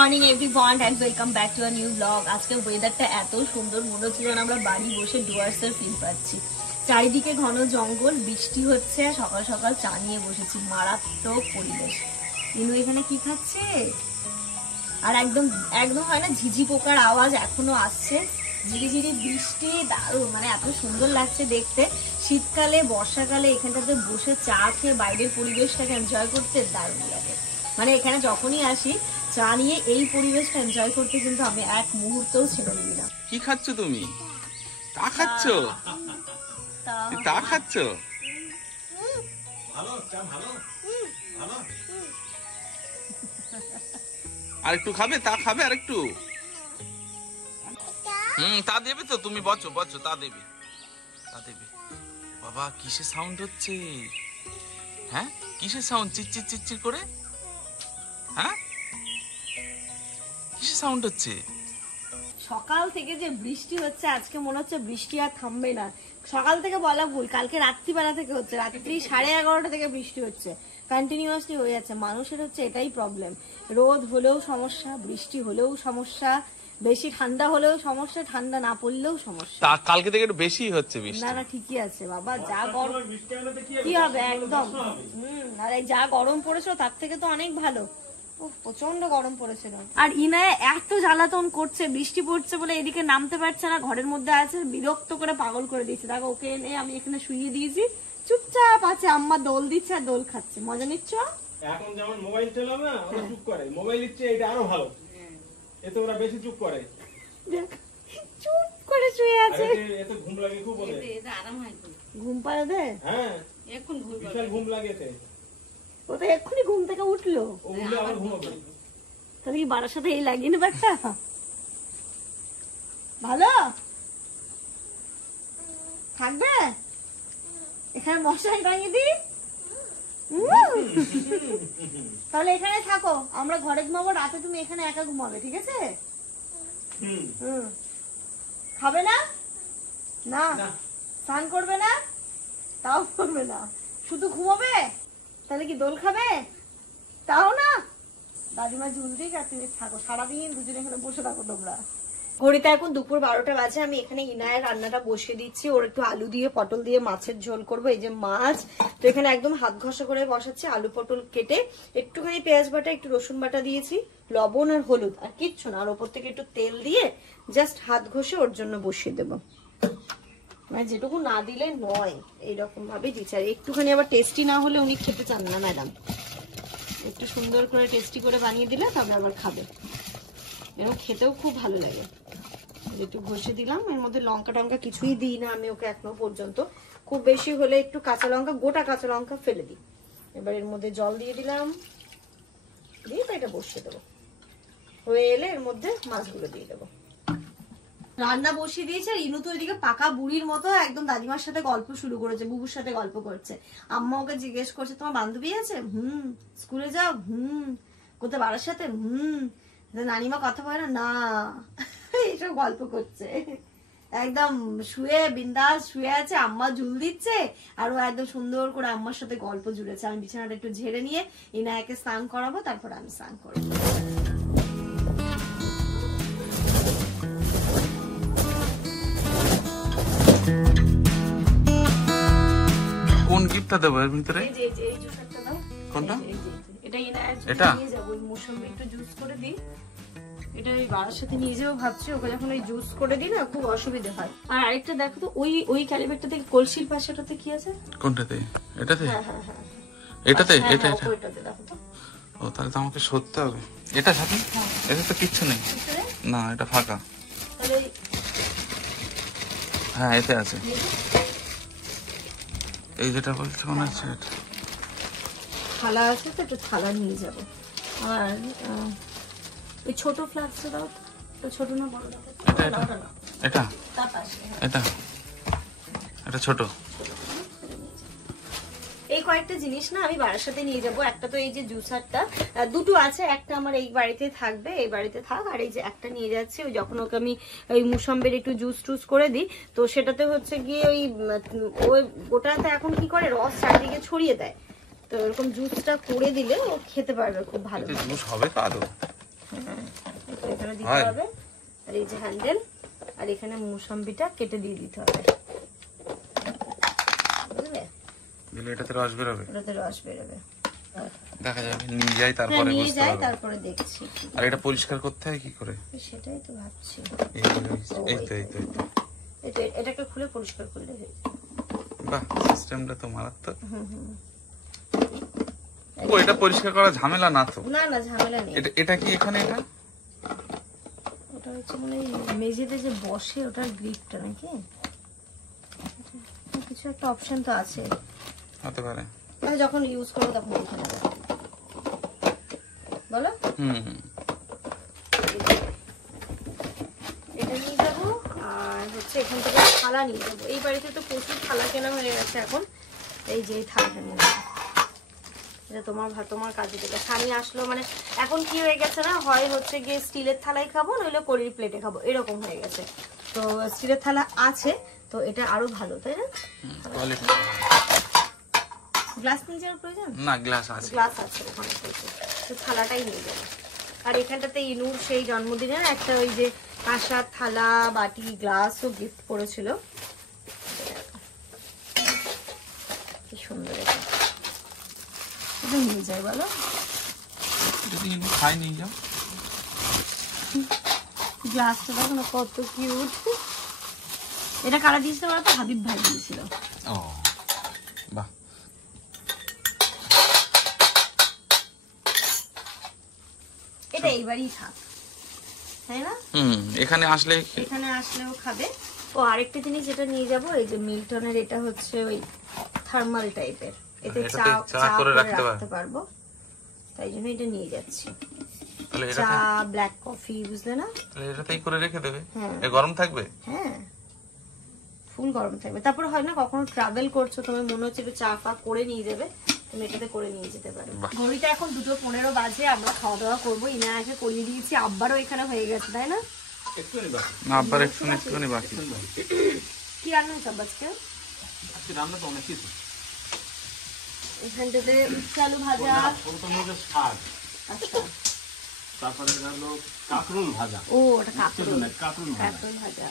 Morning everyone and welcome back to a new blog. আজকে ওয়েদারটা এত সুন্দর, মনে হচ্ছে যেন আমরা বাড়ি বসে ডুয়ার্সের ফিল পাচ্ছি। চারিদিকে ঘন জঙ্গল, বৃষ্টি হচ্ছে, সকাল সকাল চা নিয়ে বসেছি, মারাত্মক পরিবেশ। ইনু এখানে কি খাচ্ছে? আর একদম একদম হয় না ঝিঝি পোকার আওয়াজ এখনো আসছে, ঝিরিঝিরি বৃষ্টি, দারুণ, মানে এত সুন্দর লাগছে দেখতে। শীতকালে বর্ষাকালে এখানটাতে বসে চা খেয়ে বাইরের পরিবেশটাকে এনজয় করতে দারুণ লাগে। মানে এখানে যখনই আসি চা নিয়ে এই পরিবেশটা এনজয় করতে কিন্তু আমি এক মুহূর্তেও ছেড়ে দিই না। কি খাচ্ছ তুমি? তা খাচ্ছ? তা খাচ্ছ? আর একটু খাবে? তা খাবে আর একটু? তা দেবে তো, তুমি বচো বচো, তা দেবে, তা দেবে। বাবা কিসের সাউন্ড হচ্ছে? হ্যাঁ কিসের সাউন্ড? চিচ্চির চিচ্চির করে? হ্যাঁ কিসের সাউন্ড হচ্ছে? সকাল থেকে যে বৃষ্টি হচ্ছে, আজকে মনে হচ্ছে বৃষ্টি আর থামবে না। সকাল থেকে বলা ভুল, কালকে রাত্রিবেলা থেকে হচ্ছে, রাত্রি 11:30 থেকে বৃষ্টি হচ্ছে, কন্টিনিউয়াসলি হয়ে যাচ্ছে। মানুষের হচ্ছে এটাই প্রবলেম, রোদ হলেও সমস্যা, বৃষ্টি হলেও সমস্যা, বেশি ঠান্ডা হলেও সমস্যা, ঠান্ডা না পড়লেও সমস্যা। কালকে থেকে একটু বেশি হচ্ছে বৃষ্টি। না না ঠিকই আছে বাবা, যা গরম কি হবে একদম। আর যা গরম পড়েছিল তার থেকে তো অনেক ভালো। প্রচন্ড গরম পড়েছিল। আর ইনায় এত জ্বালাতন করছে, বৃষ্টি পড়ছে বলে এদিকে নামতে পারছে না, ঘরের মধ্যে আছে, বিরক্ত করে পাগল করে দিয়েছে। দেখো ওকে এনে আমি এখানে শুইয়ে দিয়েছি, চুপচাপ আছে, আম্মা দোল দিচ্ছে আর দোল খাচ্ছে। মজা নিচ্ছ? এখন যেমন মোবাইল চালাও না, ওরা চুপ করে, মোবাইল ইচ্ছে এটা আরো ভালো, এতে ওরা বেশি চুপ করে, চুপ করে শুয়ে আছে। এতে ঘুম লাগে খুব, বলে এটা আরাম হয়, ঘুম পায় ওদের। হ্যাঁ এখন বিশাল ঘুম লাগে এতে। ও তো এক্ষুনি ঘুম থেকে উঠলো, ও উঠলে আবার ঘুমাবে। তাহলে কি বাড়ার সাথে এই লাগিয়ে নেবে একটা? ভালো থাকবে এখানে, মশারি টাঙিয়ে দি। তাহলে এখানে থাকো, আমরা ঘরে ঘুমাবো, রাতে তুমি এখানে একা ঘুমাবে, ঠিক আছে? খাবে না? না স্নান করবে না? তাও করবে না, শুধু ঘুমাবে। তাহলে কি দোল খাবে? তাও না। দাদিমা ঝুল দিক আর তুমি থাকো, সারাদিন দুজনে এখানে বসে থাকো তোমরা। ঘড়িতে এখন দুপুর 12টা বাজে। আমি এখানে ইনায়ের রান্নাটা বসিয়ে দিচ্ছি। ওর একটু আলু দিয়ে পটল দিয়ে মাছের ঝোল করবো। এই যে মাছ, তো এখানে একদম হাত ঘষা করে বসাচ্ছি। আলু পটল কেটে একটুখানি পেঁয়াজ বাটা, একটু রসুন বাটা দিয়েছি, লবণ আর হলুদ, আর কিচ্ছু না। আর ওপর থেকে একটু তেল দিয়ে জাস্ট হাত ঘষে ওর জন্য বসিয়ে দেবো। মানে যেটুকু না দিলে নয়, এইরকম ভাবে দিচ্ছি। আর একটুখানি আবার টেস্টি না হলে উনি খেতে চান না ম্যাডাম। একটু সুন্দর করে টেস্টি করে বানিয়ে দিলে তবে আবার খাবে, এরকম খেতেও খুব ভালো লাগে। একটু ঘষে দিলাম, এর মধ্যে লঙ্কা টঙ্কা কিছুই দিই না আমি ওকে এখনো পর্যন্ত। খুব বেশি হলে একটু কাঁচা লঙ্কা, গোটা কাঁচা লঙ্কা ফেলে দিই। এবার এর মধ্যে জল দিয়ে দিলাম, দিয়ে এটা বসিয়ে দেবো। হয়ে এলে এর মধ্যে মাছগুলো দিয়ে দেবো। রান্না বসিয়ে দিয়েছে। আর ইনু তো ওইদিকে পাকা বুড়ির মতো একদম দাদিমার সাথে গল্প শুরু করেছে, বুবুর সাথে গল্প করছে। আম্মা ওকে জিজ্ঞেস করছে তোমার বান্ধবী আছে? স্কুলে যাও? কোথায় বাড়ার সাথে? নানিমা কথা বলে না? এইসব গল্প করছে। একদম শুয়ে বিন্দাস শুয়ে আছে, আম্মা ঝুল দিচ্ছে আর ও একদম সুন্দর করে আম্মার সাথে গল্প জুড়েছে। আমি বিছানাটা একটু ঝেড়ে নিয়ে ইনায়াকে স্নান করাবো, তারপর আমি স্নান করবো। কোন গিফটটা দেবো এর ভিতরে? এই জুসটা দাও। কোনটা? এটা ইনায়ার জন্য এটা নিয়ে যাবো। ওই মৌসুমি একটু জুস করে দিই, এটা ওই বাড়ার সাথে নিয়ে যাবো ভাবছি। ওকে যখন ওই জুস করে দিই না খুব অসুবিধা হয়। আর আরেকটা দেখো তো, ওই ক্যালিবারটা থেকে কলসির পাশেটাতে কি আছে? কোনটাতে? এটাতে? হ্যাঁ এটাতে? এটা ওইটাতে দেখো তো। ও তাহলে তো আমাকে সরতে হবে। এটা সাথে? এটা তো কিচ্ছু নেই না, এটা ফাঁকা। তাহলে হ্যাঁ এতে আছে, এই যেটা বলছো মনে হচ্ছে এটা। থালা আছে তো, একটু থালা নিয়ে যাবো। আর ওই ছোট ফ্লাস্কটা দাও তো, ছোট না বড়? এটা এটা এটা ছোট। এই কয়েকটা জিনিস না আমি বাড়ির সাথে নিয়ে যাব। একটা তো এই যে জুসারটা, দুটো আছে, একটা আমার এই বাড়িতে থাকবে, এই বাড়িতে থাক। আর এই যে একটা নিয়ে যাচ্ছি, ওই যখন ওকে আমি ওই মুসাম্বের একটু জুস টুস করে দিই, তো সেটাতে হচ্ছে গিয়ে ওই ওটাতে এখন কি করে রস চারদিকে ছড়িয়ে দেয়, তো এরকম জুসটা করে দিলে ও খেতে পারবে খুব ভালো। জুস হবে তো আদৌ? ভিতরে দিতে হবে। আর এই যে হ্যান্ডেল, আর এখানে মুসাম্বিটা কেটে দিয়ে দিতে হবে, বুঝলে? এটাতে রস বেরোবে, এটাতে রস বেরোবে, দেখা যাবে। নিয়ে যাই তারপরে নিয়ে বুঝতে যাই, পারবো। তারপরে দেখছি। আর এটা পরিষ্কার করতে হয় কি করে? সেটাই তো ভাবছি। এই তো এটাকে খুলে পরিষ্কার করলে হয়ে যাবে। বাহ, সিস্টেমটা তো মারাত্মক। ও, এটা পরিষ্কার করা ঝামেলা না তো? না না, ঝামেলা নেই। এটা কি এখানে? এটা ওটা হচ্ছে মানে মেঝেতে যে বসে ওটার গ্রিপটা নাকি, কিছু একটা অপশন তো আছে, হতে পারে। যখন ইউজ করবো তখন দেখে নেবে, বলো। এটা নিয়ে যাবো। আর হচ্ছে এখান থেকে থালা নিয়ে যাবো। এই বাড়িতে তো প্রচুর থালা কেনা হয়ে গেছে এখন। এই যে থালাটা নিয়ে যাবো, এটা তোমার কাজে থেকে স্বামী আসলো। মানে এখন কি হয়ে গেছে না, হয় হচ্ছে গিয়ে স্টিলের থালায় খাবো, নইলে কড়ির প্লেটে খাবো, এরকম হয়ে গেছে। তো স্টিলের থালা আছে তো এটা আরো ভালো, তাই না? গ্লাস নিয়ে যাওয়ার প্রয়োজন না, গ্লাস আছে, গ্লাস আছে ওখানে, তো থালাটাই নিয়ে যাবো। আর এখানটাতে ইনুর সেই জন্মদিনের একটা ওই যে কাঁসার থালা, বাটি, গ্লাসও গিফট করেছিল, কি সুন্দর। এটা নিয়ে যাই, বলো। যদি ইনু খাই নিয়ে যাও। গ্লাসটা দেখো না কত কিউট। এটা কারা দিয়েছিল বলো তো? হাবিব ভাই দিয়েছিল। ও বাহ, এটা এইবারই থাক, তাই না? এখানে আসলেও খাবে। ও আরেকটা জিনিস যেটা নিয়ে যাবো, এই যে মিল্টনের, এটা হচ্ছে ওই থার্মাল টাইপের, এতে চা করে রাখতে পারবো, তাই জন্য এটা নিয়ে যাচ্ছি। চা, ব্ল্যাক কফি, বুঝলে না? এটাতেই করে রেখে দেবে। গরম থাকবে? হ্যাঁ, ফুল গরম থাকবে। তারপর হয় না কখনো ট্রাভেল করছো, তুমি মনে হচ্ছে একটু চা ফা করে নিয়ে যাবে, তুমি এটাতে করে নিয়ে যেতে পারো। ঘড়িটা এখন 2:15 বাজে, আমরা খাওয়া দাওয়া করবো। ইনায়াকে করিয়ে দিয়েছি, আব্বারও এখানে হয়ে গেছে, তাই না? আব্বার একটুখানি বাকি। কি রান্না হয়েছে আজকে? রান্না তো অনেক কিছু। এখানটাতে আলু ভাজা, শাক, আচ্ছা, তারপরে হলো কাঁকরোল ভাজা। ও ওটা কাঁকরোল ভাজা।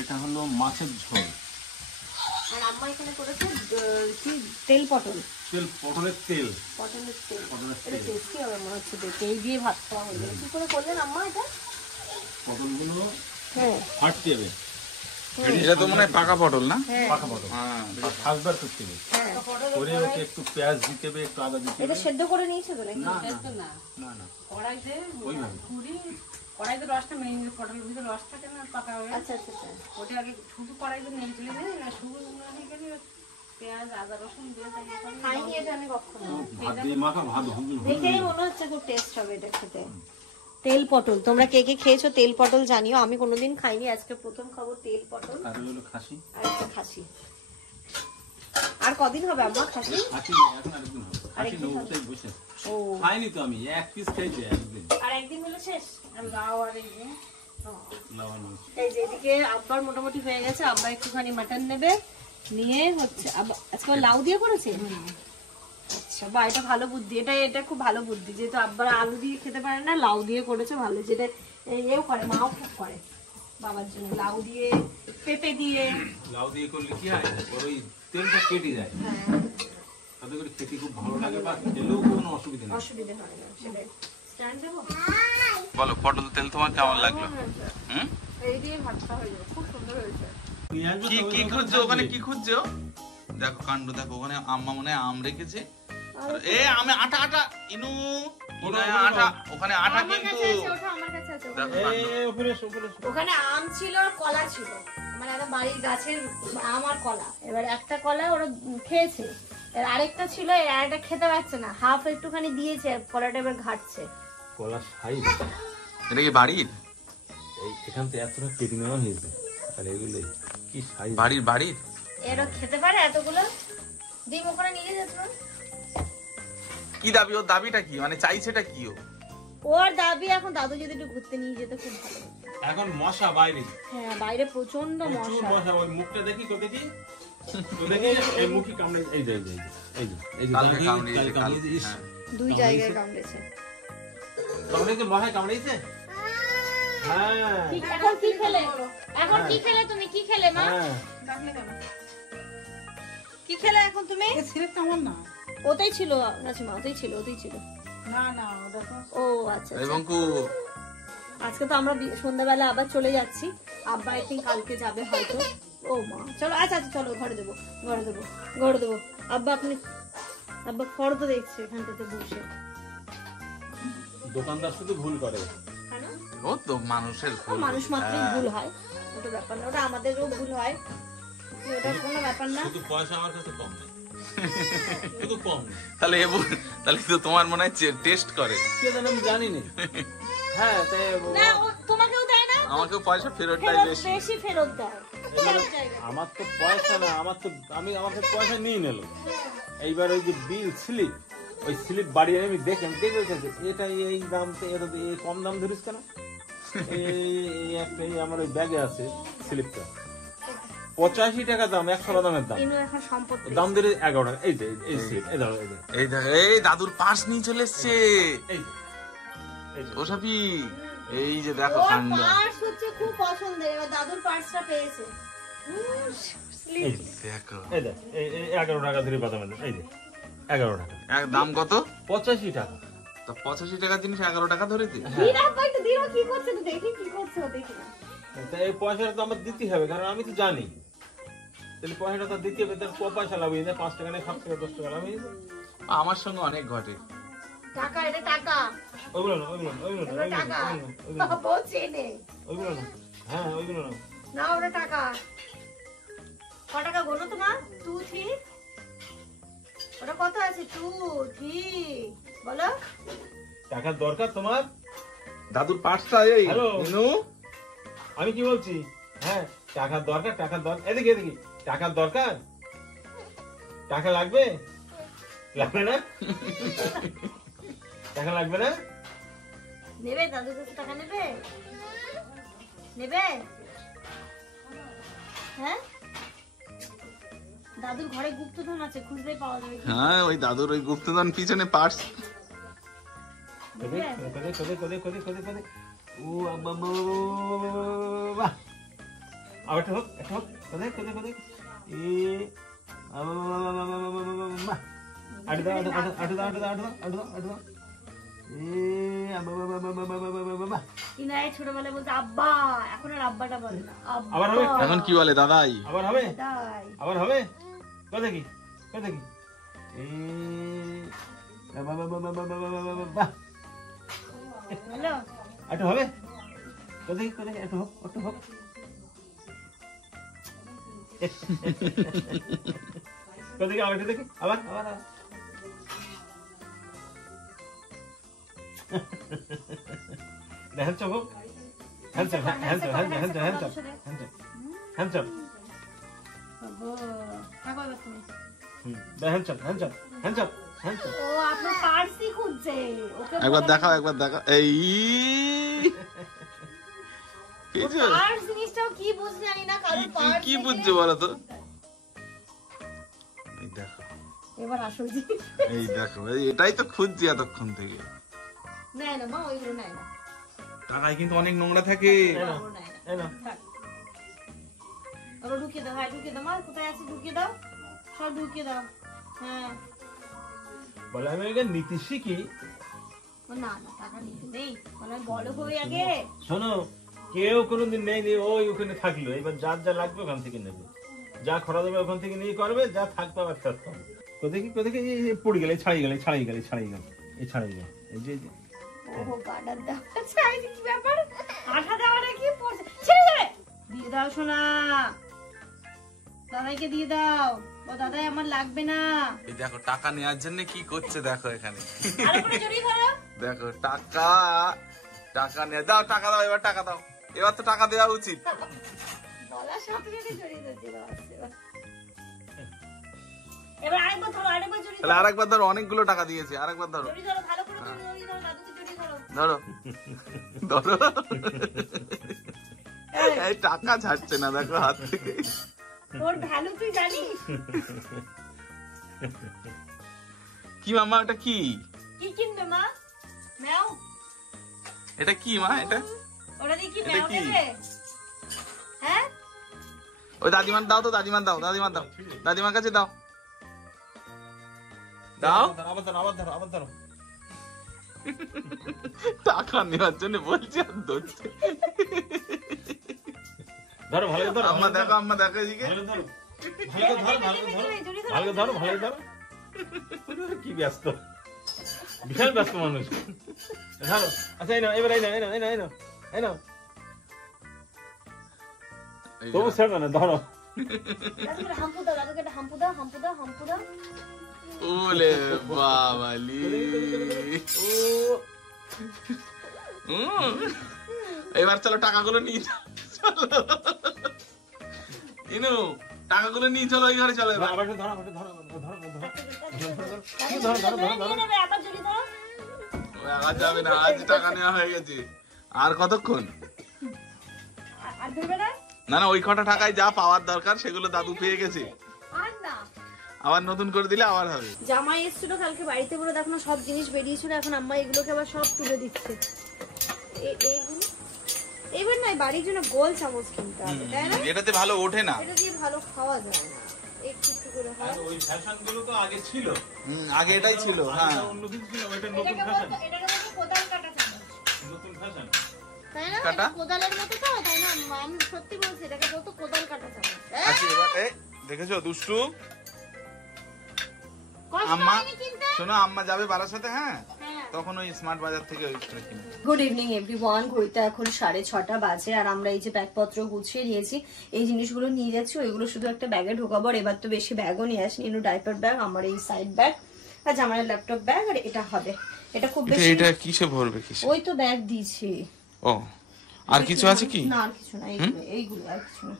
এটা হলো মাছের ঝোল। আর আম্মা এখানে করেছে কি তেল পটল, পটলের তেল। এটা টেস্টি হবে মনে হচ্ছে দেখে। এই দিয়ে ভাত খাওয়া হয়ে যাবে। কি করে করলেন আম্মা এটা? পটলগুলো হ্যাঁ ফাটতে হবে। এটা তো মনে হয় পাকা পটল না? পাকা পটল। ফাটবার করতে হবে। করে ওকে একটু পেঁয়াজ দিতে হবে, একটু আদা দিতে হবে। এটা সেদ্ধ করে নিয়েছে তো নাকি? না না, কড়াইতে ওইভাবে কড়াইতে রসটা মেন, পটলের ভিতরে রস থাকে না পাকা হয়ে, আচ্ছা আচ্ছা আচ্ছা। ওটা আগে শুধু কড়াইতে নেড়ে চলে যায় না, শুধু পেঁয়াজ আদা রসুন দিয়ে খাইনি এটা আমি কখনো। ভাত দিয়ে মাখা, ভাত হবে। দেখেই মনে হচ্ছে খুব টেস্ট হবে এটা খেতে। তেল পটল, তোমরা কে কে খেয়েছো তেল পটল জানিও। আমি কোনোদিন খাইনি, আজকে প্রথম খাবো তেল পটল। আর হলো খাসি, আর একটা খাসি। আর কদিন হবে আম্মা খাসি? খাসি এখন আরেকদিন হবে। খাসি নৌকায় বসে ও, খাইনি তো আমি, এক পিস খেয়েছি একদিন। আর একদিন হলো শেষ। লাউ আর এই যে লাউয়ার মাছ। এই যে এদিকে আব্বার মোটামুটি হয়ে গেছে, আব্বা একটুখানি মাটন নেবে, নিয়ে হচ্ছে আজকে লাউ দিয়ে করেছে। আচ্ছা, বা এটা ভালো বুদ্ধি, এটা খুব ভালো বুদ্ধি, যেহেতু আব্বার আলু দিয়ে খেতে পারে না, লাউ দিয়ে করেছে ভালো। যেটা এও করে, মাও খুব করে বাবার জন্য, লাউ দিয়ে, পেঁপে দিয়ে। লাউ দিয়ে করলে কি হয়, ওই তেলটা কেটে যায়, তাতে করে খেতে খুব ভালো লাগে, বা খেলেও কোনো অসুবিধা নেই। অসুবিধা হয় না, সেটাই। স্ট্যান্ড দেবো? বলো, পটল তেল তোমার কেমন লাগলো? এই দিয়ে ভাতটা হয়ে যাবে, খুব সুন্দর হয়েছে। কি খুঁজছো ওখানে? কি খুঁজছো? দেখো কাণ্ড দেখো, ওখানে আম্মা মনে হয় আম রেখেছে। আমি আটা ইনু আটা, ওখানে আটা কিন্তু ওখানে আম ছিল আর কলা ছিল, মানে একটা বাড়ির গাছের আম আর কলা। এবার একটা কলা ওরা খেয়েছে, এর আরেকটা ছিল, এর আরেকটা খেতে পারছে না, হাফ একটুখানি দিয়েছে, কলাটা এবার ঘাটছে। কলার সাইজ এটা কি বাড়ির? এই এখান থেকে এতটা কেটে নেওয়া হয়েছে, আর এগুলো কি সাইজ বাড়ির এরা খেতে পারে এতগুলো? ডিম ওখানে নিয়ে যেত। কি দাবি? ওর দাবিটা কি, মানে চাইছেটা কি? ওর দাবি এখন দাদু যদি একটু ঘুরতে নিয়ে যেতে খুব ভালো হতো। এখন মশা বাইরে, হ্যাঁ বাইরে প্রচন্ড মশা। ওই মুখটা দেখি তো, দেখি এই মুখি কামড়ে, এই যে কালকে কামড়িয়েছে, দুই জায়গায় কামড়েছে। কামড়েছে, মশায় কামড়েছে। হ্যাঁ এখন কি খেলে? এখন কি খেলে তুমি? কি খেলে মা? হ্যাঁ ডাকলে কেন? কি খেলে এখন তুমি? এই স্লিপটা আমার না। ওতেই ছিল নাচিমা, ওতেই ছিল। না না ওটা তো ও আচ্ছা এই বঙ্কু আজকে তো আমরা সন্ধ্যাবেলা আবার চলে যাচ্ছি। আব্বা আই থিঙ্ক কালকে যাবে হয়তো। ও মা চলো, আচ্ছা চলো ঘরে দেবো। আব্বা ফর্দ দেখছে এখানটাতে বসে। দোকানদার শুধু ভুল করে। কেন? ও তো মানুষের ভুল। মানুষ মাত্রই ভুল হয়, ওটা ব্যাপার না, ওটা আমাদেরও ভুল হয়, ওটা কোনো ব্যাপার না। শুধু পয়সা আমার কাছে কম নেই, শুধু কম নেই। তাহলে তাহলে তো তোমার মনে হয় টেস্ট করে। কে জানে আমি জানি না। হ্যাঁ তাই না ও তোমাকেও দেয় না, আমাকেও পয়সা ফেরত দেয় বেশি। বেশি ফেরত দেয়। আমার তো পয়সা না, আমাকে পয়সা নিয়ে নিল। এইবার ওই যে বিল স্লিপ, ওই স্লিপ বাড়িয়ে আমি দেখে এটা এই দাম, এটা এই কম দাম ধরিস কেন? এই আমার ওই ব্যাগে আছে স্লিপটা, 85 টাকা দাম, 100 দামের দাম। এখন সম্পত্তি দাম ধরে 11 টাকা। এই যে এই স্লিপ, এই ধরো, এই যে এই দেখ, এই দাদুর পার্স নিয়ে চলে এসছে। এই যে, এই যে। ও সাপি, এই যে দেখো ওর ঠান্ডা। পার্স হচ্ছে খুব পছন্দের, এবার দাদুর পার্সটা পেয়েছে। এই যে, দেখো এই দেখ, এই 11 টাকা ধরে বাদামের দাম, এই যে 11 টাকা। দাম কত? 85 টাকা। তা 85 টাকার জিনিস 11 টাকা ধরে দি। দিদা পাইতে দিদা কি করছে তো দেখি, কি করছে ও দেখি না। তা এই পয়সাটা তো আমার দিতে হবে, কারণ আমি তো জানি। তাহলে পয়সাটা তো দিতে হবে, তার ক পয়সা লাভ হয়ে যায়? 5 টাকা নেই, 7 টাকা, 10 টাকা লাভ হয়ে যায়। আমার সঙ্গে অনেক ঘটে। টাকা, এটা টাকা, ওইগুলো না, ওইগুলো না, ওইগুলো না, এটা টাকা ওইগুলো না, বউ চেনে ওইগুলো না। হ্যাঁ ওইগুলো না। না, ওটা টাকা। ক টাকা গোনো তোমার? 2 3 ওটা কত আছে? 2 3 বলো। টাকার দরকার তোমার? দাদুর পার্সটা এই হ্যালো। মিনু, আমি কি বলছি? হ্যাঁ টাকার দরকার, টাকার দরকার। এদিকে এদিকে, টাকার দরকার, টাকা লাগবে, লাগবে না? টাকা লাগবে না? নেবে দাদুর কাছে টাকা নেবে? নেবে? হ্যাঁ, দাদুর ঘরে গুপ্তধন আছে, খুঁজলেই পাওয়া যাবে। হ্যাঁ ওই দাদুর ওই গুপ্তধন পিছনে পার্স। কোদে কোদে কোদে কোদে কোদে কোদে কোদে। ও বাবা, আবার একটা হোক, একটা হোক। কোদে কোদে কোদে। এ বাবা, আট দাও, আট দাও, আট দাও, আট দাও, আট দাও, আট দাও, আট দাও। বাবা। ইনায় ছোটবেলায় বলতে আব্বা, এখন আর আব্বাটা বলে না, আবার হবে? আব্বা। এখন কি বলে দাদাই? আবার হবে? তাই আবার হবে? কোদে কি, কোদে কি? বাবা, হ্যালো, একটু হবে? কোদে কি, কোদে কি? একটু হোক, একটু হোক। কোদে কি, আবার একটু দেখি, আবার আবার আবার। হ্যান্ডসাম হোক, handsome, handsome, handsome, handsome, handsome, handsome, handsome. বাবা, থাকো এবার তুমি। Handsome, handsome, handsome, handsome. ও আপনার পার্সই খুঁজছে, ওকে একবার দেখাও, একবার দেখাও। এই কিছু পার্স জিনিসটাও কি বুঝতে জানি না, কারণ পার্স কি বুঝছো বলো তো? এই দেখো, এবার আসল জিনিস এই দেখো, এটাই তো খুঁজছি এতক্ষণ থেকে। নেয় না মা, ওইগুলো নেয় না, টাকায় কিন্তু অনেক নোংরা থাকে। ওগুলো নেয় না। এই না, থাক। ওগুলো ঢুকিয়ে দাও, হ্যাঁ ঢুকিয়ে দাও মা, কোথায় আছে ঢুকিয়ে দাও, সব ঢুকিয়ে দাও। হ্যাঁ, বলে আমি এটা নীতি শিখি। ও না না, টাকা নিতে নেই, বলে বলো কই আগে। শোনো, কেউ কোনোদিন নেই নি, ওই ওখানে থাকলো। এবার যার যা লাগবে ওখান থেকে নেবে, যা খরচ হবে ওখান থেকে নিয়ে করবে, যা থাকবে আবার ফেরত পাবে। কোথায় কি, কোথায় কি, এই পড়ে গেলে, ছাড়িয়ে গেলে, ছাড়িয়ে গেলে, ছাড়িয়ে গেল, এই ছাড়িয়ে গেল, এই যে, এই যে। ও বাডার দাও, আচ্ছা এই যে কি ব্যাপার, আঠা দেওয়াটা কি পড়ছে, ছেড়ে যাবে, দিয়ে দাও সোনা, দাদাইকে দিয়ে দাও, ও দাদাই আমার লাগবে না। এই দেখো টাকা নেওয়ার জন্য কি করছে দেখো এখানে। আরে করে জড়িয়ে ধরো। দেখো টাকা, টাকা নিয়ে দাও, টাকা দাও, এবার টাকা দাও। এবার তো টাকা দেওয়া উচিত। গলার সাথে সাথে জড়িয়ে ধরছে, বাবা। এবার আরেকবার ধরো, আরেকবার জড়িয়ে তাহলে আরেকবার ধরো, অনেকগুলো টাকা দিয়েছে, আরেকবার ধরো, জড়িয়ে ধরো, ভালো করে জড়িয়ে ধরো, দাদুকে জড়িয়ে ধরো। ধরো ধরো। এই টাকা ছাড়ছে না দেখো হাত থেকে। তোর ভ্যালু তুই জানিস? কি মামা, এটা কি? কি কিনবে মা? নাও। এটা কি মা? এটা ওটা দিয়ে কি এটা ম্যাও কি? খেলবে? হ্যাঁ ওই দাদিমার দাও তো, দাদিমার দাও, দাদিমার দাও, দাদিমার কাছে দাও, দাও। আবার ধরো, আবার ধরো, আবার ধরো। টাকা নেওয়ার জন্য বলছি আর ধরছে। ধরো ভালো করে ধরো, আম্মা দেখো, আম্মা দেখো এদিকে। ভালো করে ধরো, ভালো করে ধরো, ভালো করে ধরো, ভালো করে ধরো, ভালো করে ধরো। কি ব্যস্ত, বিশাল ব্যস্ত মানুষ। ধরো, আচ্ছা এই নাও, এবার এই নাও, এই নাও, এই নাও, এই নাও, এই নাও। এই যে, তবু ছেড়ো না, ধরো। দাদুকে একটা হাম্পু দাও, দাদুকে একটা হাম্পু দাও, হাম্পু দাও, হাম্পু দাও। ওলে বাবালি। ও এবার চলো টাকাগুলো নিয়ে চলো। ইনু টাকাগুলো নিয়ে চলো, ওই ঘরে চলো এবার। আবার একটু ধরো, আবার একটু ধরো, ধরো, ধরো, ধরো। দাদু ধরে নিয়ে নেবে, আবার জড়িয়ে ধরো। ওই আজ যাবে না, আজ টাকা নেওয়া হয়ে গেছে। আর কতক্ষণ? আর ধরবে না? না না, ওই কটা টাকায় যা পাওয়ার দরকার সেগুলো দাদু পেয়ে গেছে। আর না। আবার নতুন করে দিলে আবার হবে। জামাই এসেছিল কালকে বাড়িতে, বলে দেখো না সব জিনিস বেরিয়েছিল, এখন আম্মা এগুলোকে আবার সব তুলে দিচ্ছে। এইগুলো এবার না বাড়ির জন্য গোল চামচ কিনতে হবে, তাই না? এটাতে ভালো ওঠে না। এটা দিয়ে ভালো খাওয়া যায় না, একটু একটু করে হয়। আর ওই ফ্যাশন গুলো তো আগে ছিল, আগে এটাই ছিল। হ্যাঁ, এটা অন্য কিছু ছিল, ওইটা নতুন এটাকে ফ্যাশন, বলতো, এটাকে বলতো কোদাল কাটা চামচ, নতুন ফ্যাশন। তাই না? কাটা? এটা কোদালের মতো তো, তাই না? আমি সত্যি বলছি, এটাকে বলতো কোদাল কাটা চামচ। আচ্ছা এবার দেখেছো দুষ্টু কষ্ট আম্মা, হয়নি কিনতে? শোনো আম্মা যাবে বারাসাতে, হ্যাঁ হ্যাঁ। তখন ওই স্মার্ট বাজার থেকে ওই করে কিনে। গুড ইভিনিং এভরিওয়ান, ঘড়িতে এখন 6:30 বাজে, আর আমরা এই যে ব্যাগপত্র গুছিয়ে নিয়েছি, এই জিনিসগুলো নিয়ে যাচ্ছি, ওইগুলো শুধু একটা ব্যাগে ঢোকাবো। আর এবার তো বেশি ব্যাগও নিয়ে আসিনি, ইনু ডাইপার ব্যাগ, আমার এই সাইড ব্যাগ, আর আমার ল্যাপটপ ব্যাগ, আর এটা হবে, এটা খুব বেশি। এটা কিসে ভরবে কিসে? ওই তো ব্যাগ দিয়েছি। ও আর কিছু আছে কি? না আর কিছু না, এইগুলো আর কিছু না।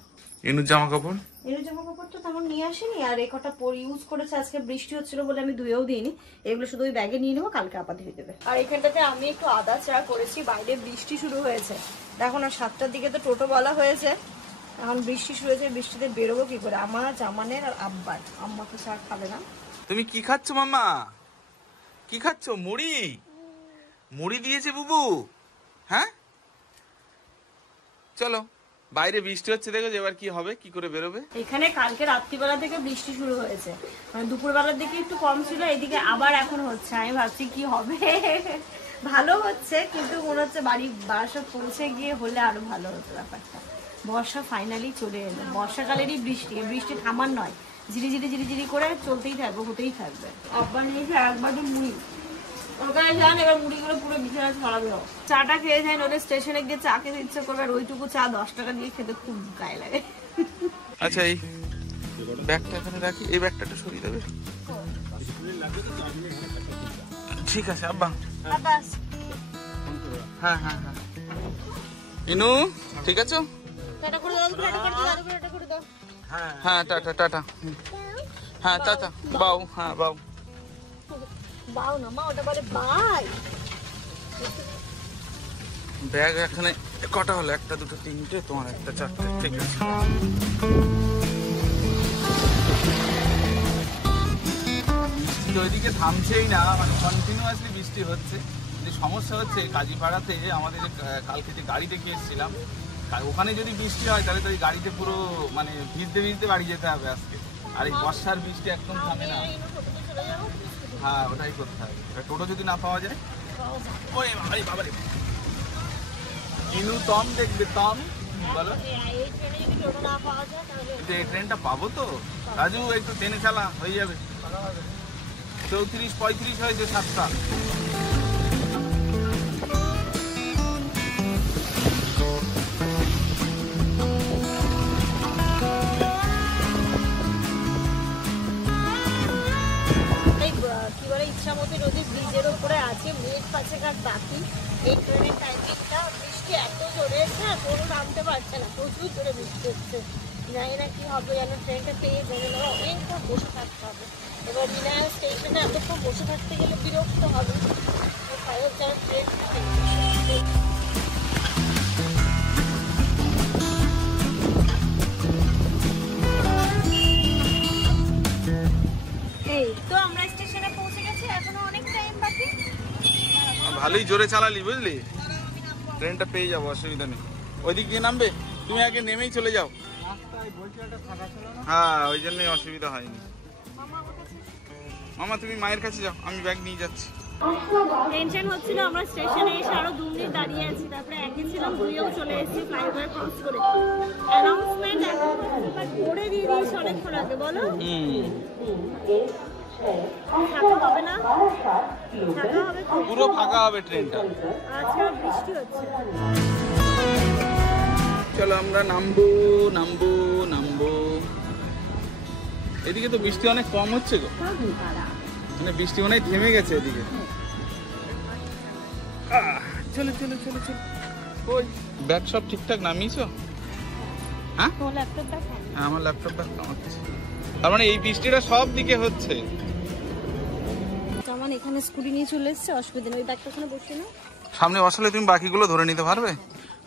ইনুর জামা কাপড়? এর জামা কাপড় তো তেমন নিয়ে আসেনি, আর এই কটা পরে ইউজ করেছে, আজকে বৃষ্টি হচ্ছিল বলে আমি ধুয়েও দিইনি, এগুলো শুধু ওই ব্যাগে নিয়ে নেবো, কালকে আবার ধুয়ে দেবে। আর এখানটাতে আমি একটু আদা চা করেছি, বাইরে বৃষ্টি শুরু হয়েছে, দেখো না 7টার দিকে তো টোটো বলা হয়েছে, এখন বৃষ্টি শুরু হয়েছে, বৃষ্টিতে বেরোবো কি করে? আমার জামানের আর আব্বার, আম্মা তো চা খাবে না। তুমি কি খাচ্ছ মাম্মা? কি খাচ্ছ? মুড়ি? মুড়ি দিয়েছে বুবু? হ্যাঁ চলো, বাইরে বৃষ্টি হচ্ছে, দেখো এবার কি হবে, কি করে বেরোবে? এখানে কালকে রাত্রিবেলা থেকে বৃষ্টি শুরু হয়েছে, মানে দুপুরবেলার দিকে একটু কম ছিল, এদিকে আবার এখন হচ্ছে। আমি ভাবছি কি হবে, ভালো হচ্ছে কিন্তু মনে হচ্ছে বাসা পৌঁছে গিয়ে হলে আরো ভালো হতো ব্যাপারটা। বর্ষা ফাইনালি চলে এলো, বর্ষাকালেরই বৃষ্টি, এই বৃষ্টি থামার নয়, ঝিরি ঝিরি ঝিরি ঝিরি করে চলতেই থাকবে, হতেই থাকবে। আব্বা নিয়েছে একবার মুড়ি, ওখানে যান, এবার মুড়িগুলো পুরো বিছানা ছড়াবে। চাটা খেয়ে যান, ওদের স্টেশনে গিয়ে চা খেতে ইচ্ছে করবে, আর ওইটুকু চা 10 টাকা দিয়ে খেতে খুব গায়ে লাগে। আচ্ছা এই ব্যাগটা এখানে রাখি, এই ব্যাগটা একটু সরিয়ে দেবে। ঠিক আছে আব্বা। হ্যাঁ হ্যাঁ হ্যাঁ ইনু ঠিক আছে। টাটা করে দাও, টাটা করে দাও, টাটা করে দাও। হ্যাঁ টাটা টাটা। হ্যাঁ টাটা, বাউ। হ্যাঁ বাউ। বাউ না মা, ওটা বলে বাই। ব্যাগ এখানে কটা হলো? 1 2 3টে, তোমার 1 4টে, ঠিক আছে। ওইদিকে থামছেই না, মানে কন্টিনিউয়াসলি বৃষ্টি হচ্ছে। যে সমস্যা হচ্ছে কাজীপাড়াতে, আমাদের যে কালকে যে গাড়ি দেখে এসেছিলাম, ওখানে যদি বৃষ্টি হয় তাহলে তো এই গাড়িতে পুরো মানে ভিজতে ভিজতে বাড়ি যেতে হবে আজকে। আর এই বর্ষার বৃষ্টি একদম থামে না। হ্যাঁ ওটাই করতে হবে, টোটো যদি না পাওয়া যায়। ওরে বাবারে বাবারে, ইনু তম দেখবে, তম বলো। এই ট্রেনটা পাবো তো রাজু, একটু টেনে চালা, হয়ে যাবে। 34 35 হয়েছে 7টা। কি বলে, ইচ্ছামতি নদী ব্রিজের উপরে আছে, মিনিট 5 বাকি। এই ট্রেনের টাইমিংটা, বৃষ্টি এত জোরে না, কোনো নামতে পারছে না, প্রচুর জোরে বৃষ্টি হচ্ছে। জানি না কি হবে, যেন ট্রেনটা পেয়ে যাবে না, অনেকক্ষণ বসে থাকতে হবে। এবার বিনায়ক স্টেশনে এতক্ষণ বসে থাকতে গেলে বিরক্ত হবে, যেন ট্রেন এই তো আমরা স্টেশনে পৌঁছে গেছি, এখনো অনেক টাইম বাকি। ভালোই জোরে চালালি বুঝলি। ট্রেনটা পেয়ে যাবো, অসুবিধা নেই। ওই দিক দিয়ে নামবে, তুমি আগে নেমেই চলে যাও। হ্যাঁ, ওই জন্যই অসুবিধা হয়নি। মামা তুমি মায়ের কাছে যাও, আমি ব্যাগ নিয়ে যাচ্ছি। টেনশন হচ্ছিল, আমরা স্টেশনে এসে আরো 2 মিনিট দাঁড়িয়ে আছি, তারপরে একে ছিলাম, দুইও চলে এসেছি ফ্লাইওভার ক্রস করে। অ্যানাউন্সমেন্ট এখন করে দিয়ে দিয়েছে অনেকক্ষণ আগে, বলো ফাঁকা হবে না? ফাঁকা হবে, পুরো ফাঁকা হবে ট্রেনটা। আজকে বৃষ্টি হচ্ছে। চলো আমরা নামবো নামবো নামবো। এদিকে তো বৃষ্টি অনেক কম হচ্ছে গো, মানে বৃষ্টি মনে হয় থেমে গেছে এদিকে। চলো চলো চলো চলো। ওই ব্যাগ সব ঠিকঠাক নামিয়েছো? হ্যাঁ, আমার ল্যাপটপ ব্যাগ নামাচ্ছি। তার মানে এই বৃষ্টিটা সব দিকে হচ্ছে। যেমন এখানে স্কুটি নিয়ে চলে এসছে, অসুবিধা নেই, ওই ব্যাগটা ওখানে বসে না। সামনে বসালে তুমি বাকিগুলো ধরে নিতে পারবে।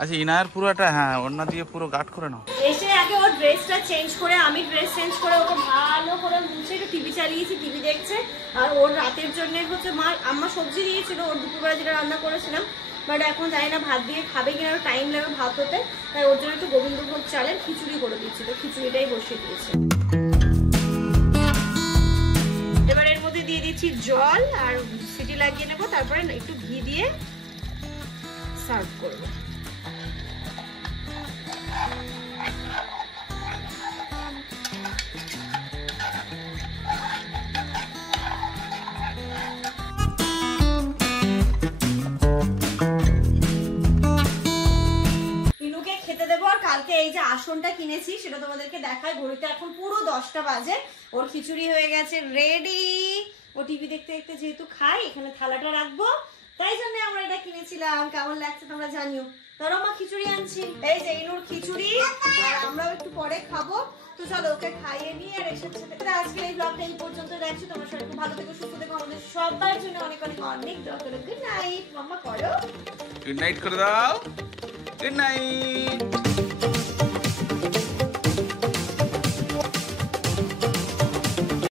আচ্ছা, ইনায়ের পুরোটা হ্যাঁ ওড়না দিয়ে পুরো গার্ড করে নাও। এসে আগে ওর ড্রেসটা চেঞ্জ করে, আমি ড্রেস চেঞ্জ করে ওকে ভালো করে মুছে একটু টিভি চালিয়েছি, টিভি দেখছে। আর ওর রাতের জন্য হচ্ছে আম্মা সবজি দিয়েছিল, ওর দুপুরবেলা যেটা রান্না করেছিলাম, বাট এখন জানি না ভাত দিয়ে খাবে কিনা, টাইম লাগবে ভাত হতে, তাই ওর জন্য একটু গোবিন্দভোগ চালের খিচুড়ি করে দিচ্ছি, তো খিচুড়িটাই বসিয়ে দিয়েছে। এবার এর মধ্যে দিয়ে দিচ্ছি জল আর সিটি লাগিয়ে নেবো, তারপরে একটু ঘি দিয়ে সার্ভ করবো। কালকে এই যে আসনটা কিনেছি সেটা তোমাদেরকে দেখাই, ঘড়িতে এখন পুরো 10টা বাজে। ওর খিচুড়ি হয়ে গেছে রেডি, ও টিভি দেখতে দেখতে যেহেতু খাই, এখানে থালাটা রাখবো, তাই জন্য আমরা এটা কিনেছিলাম। কেমন লাগছে তোমরা জানিও। ধরো মা খিচুড়ি আনছি, এই যে ইনুর খিচুড়ি, আর আমরাও একটু পরে খাবো। তো চলো ওকে খাইয়ে নিয়ে আর এসব সাথে আজকের এই ব্লগটা এই পর্যন্ত দেখছো। তোমরা সবাই খুব ভালো থেকো, সুস্থ থেকো, আমাদের সবার জন্য অনেক অনেক অনেক দোয়া করো। গুড নাইট মাম্মা, করো গুড নাইট করে দাও। Good night.